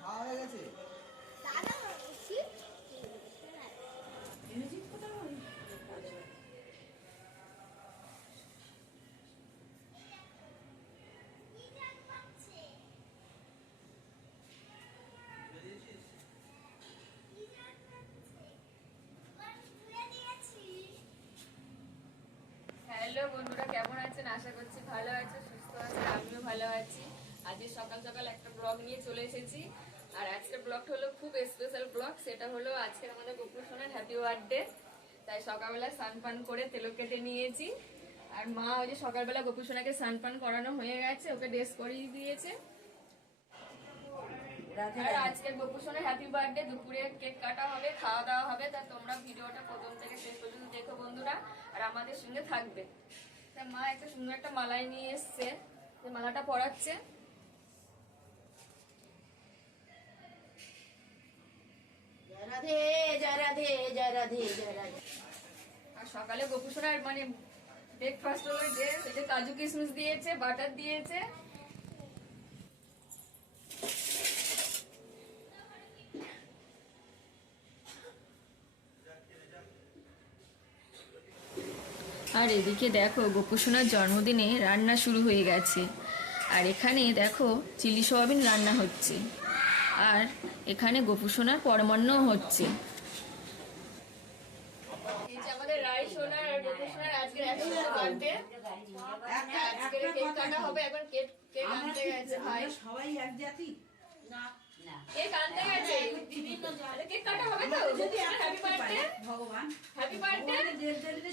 খাওয়া হয়ে গেছে। হ্যালো বন্ধুরা, কেমন আছেন? আশা করছি ভালো আছে, সুস্থ আছে। আমিও ভালো আছি। আজকে সকাল সকাল একটা ব্লগ নিয়ে চলে এসেছি। আর আজকের ব্লগটা হলো খুব স্পেশাল ব্লগ। সেটা হলো আজকের আমাদের গোপুর সোনার হ্যাপি বার্থডে। তাই সকালবেলা স্নান পান করে তেলক কেটে নিয়েছি। আর মা ওই যে সকালবেলা গোপুর সোনাকে স্নান পান করানো হয়ে গেছে, ওকে ড্রেস করিয়ে দিয়েছে। আর আজকে গোপুর সোনার হ্যাপি বার্থডে। দুপুরে কেক কাটা হবে, খাওয়া দাওয়া হবে। তা তোমরা ভিডিওটা প্রথম থেকে শেষ পর্যন্ত দেখো বন্ধুরা, আর আমাদের সঙ্গে থাকবে। তা মা একটা সুন্দর একটা মালাই নিয়ে এসছে, যে মালাটা পরাচ্ছে। আর সকালে গোপুর সোনার মানে ব্রেকফাস্ট হলো যে কাজু কিশমিশ দিয়েছে, বাটার দিয়েছে। আর এদিকে দেখো গোপুর সোনার জন্মদিনে রান্না শুরু হয়ে গেছে। আর এখানে দেখো চিলি সোয়াবিন রান্না হচ্ছে। আর এখানে গোপুর সোনার পরমান্নও হচ্ছে। এই যে আমাদের রাই সোনার আর গোপুর সোনার আজকের একসাথে বার্থডে। আজকের কেক কাটা হবে। এখন কেক আনতে গেছে ভাই। সবাই এক জাতি না। কেক আনতে গেছে, কেক কাটা হবে তো। হ্যাপি বার্থডে ভগবান, হ্যাপি বার্থডে।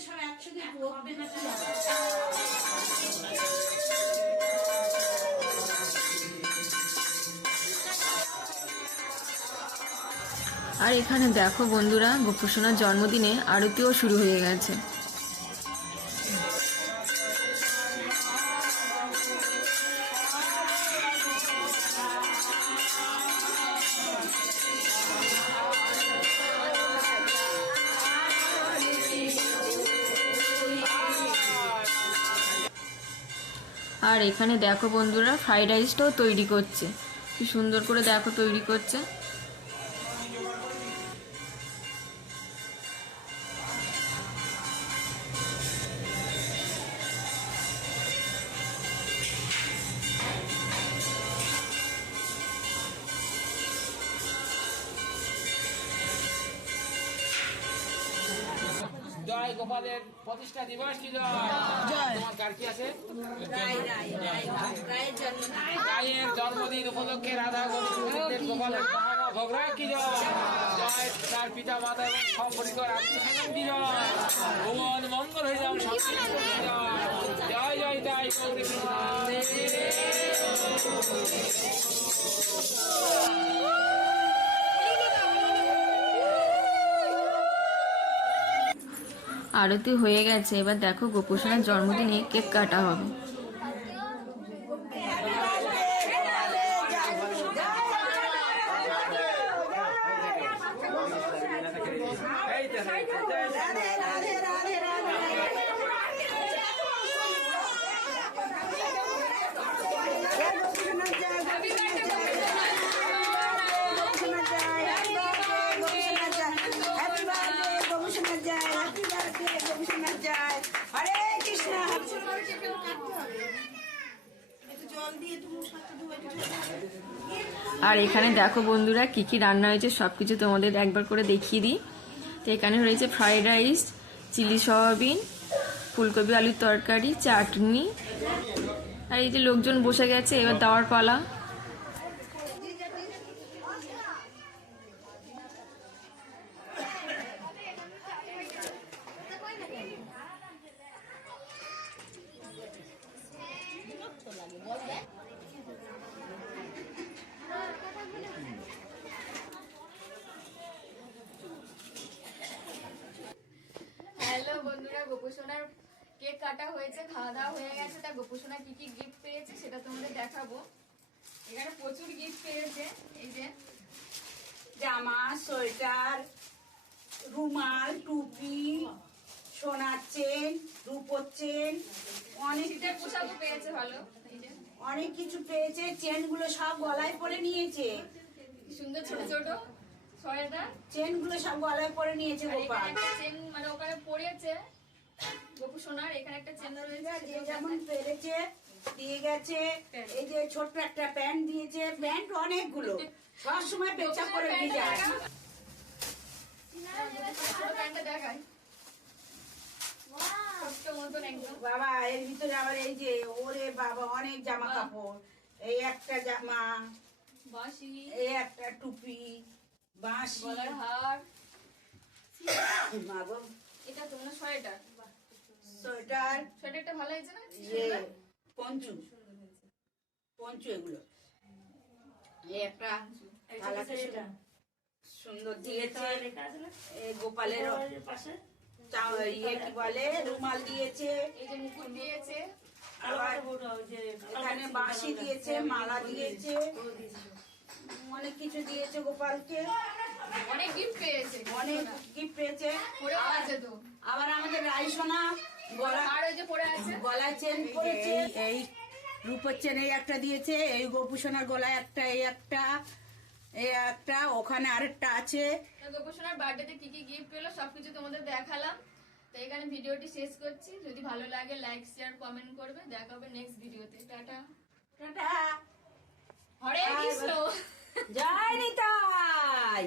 সব একসাথে হবে না। আর এখানে দেখো বন্ধুরা, গোপুর সোনার জন্মদিনে আরতিও শুরু হয়ে গেছে। আর এখানে দেখো বন্ধুরা, ফ্রাইড রাইসটাও তৈরি করছে। কি সুন্দর করে দেখো তৈরি করছে। জয় গোপালের প্রতিষ্ঠা দিবস কি জয়। তোমার কার কি আছে? রায়ের জন্মদিন উপলক্ষে রাধা গোবিন্দের গোপালের ভোগরাগ কি জয়। জয় তার পিতা মাতা এবং সব পরিবার আত্মীয় কি জয়। ভুবন মঙ্গল হয়ে যাও সব জয় জয় তাই আরতি হয়ে গেছে। এবার দেখো গোপুর সোনার জন্মদিনে কেক কাটা হবে। আর এখানে দেখো বন্ধুরা কি কি রান্না হয়েছে সবকিছু তোমাদের একবার করে দেখিয়ে দিই। তো এখানে রয়েছে ফ্রাইড রাইস, চিলি সয়াবিন, ফুলকপি আলুর তরকারি, চাটনি। আর এই যে লোকজন বসে গেছে, এবার দেওয়ার পালা। হ্যালো বন্ধুরা, গোপু সোনার কেক কাটা হয়েছে, খাওয়া দাওয়া হয়ে গেছে। তা গোপু সোনা কি কি গিফট পেয়েছে সেটা তোমাদের দেখাবো। এখানে প্রচুর গিফট পেয়েছে। এই যে জামা, সোয়েটার, রুমাল, টুপি, সোনার চেন, রূপোর চেন, অনেক শীতের পোশাকও পেয়েছে ভালো। এই যে অনেক কিছু পেয়েছে। চেনগুলো সব গলায় পরে নিয়েছে, কি সুন্দর ছোট ছোট সোয়েটার। চেনগুলো সব গলায় পরে নিয়েছে আর এখানে গোপাল। একটা চেন মানে ওখানে পড়েছে গোপু সোনার, এখানে একটা চেন রয়েছে যে যেমন পেরেছে দিয়ে গেছে। এই যে ছোট্ট একটা প্যান্ট দিয়েছে, প্যান্ট অনেকগুলো, সবসময় পেঁচা করে দিয়ে যায়। ছোট প্যান্টটা দেখাই, ছোট্ট মতন একদম। বাবা এর ভিতরে আবার এই যে ওরে বাবা অনেক জামা কাপড়, এই একটা জামা, বাঁশি, এই একটা টুপি, বাঁশি, গলার হার, মাগো, এটা তোমার সোয়েটার। সোয়েটার, সোয়েটারটা ভালো হয়েছে না? ইয়ে পঞ্চু, পঞ্চু এগুলো। এই একটা থালাতে সুন্দর দিয়েছে। এই গোপালের ইয়ে কি বলে রুমাল দিয়েছে। এই যে মুকুট দিয়েছে, আবার এখানে বাঁশি দিয়েছে, মালা দিয়েছে, অনেক কিছু দিয়েছে গোপালকে। অনেক গিফট পেয়েছে, অনেক গিফট পেয়েছে। পরেও আছে তো। আবার আমাদের রাইসোনা গলা আর ওই যে পড়ে আছে, গলায় চেন পরেছে। এই রূপের চেন এই একটা দিয়েছে, এই গোপুসোনার গলায় একটা, এই একটা, এই একটা, ওখানে আরেকটা আছে। গোপু সোনার বার্থডেতে কি কি গিফট পেলো সবকিছু তোমাদের দেখালাম। তো এখানে ভিডিওটি শেষ করছি। যদি ভালো লাগে লাইক শেয়ার কমেন্ট করবে। দেখা হবে নেক্সট ভিডিওতে। টাটা, টাটা, হরে কৃষ্ণ। জয় নিতাই।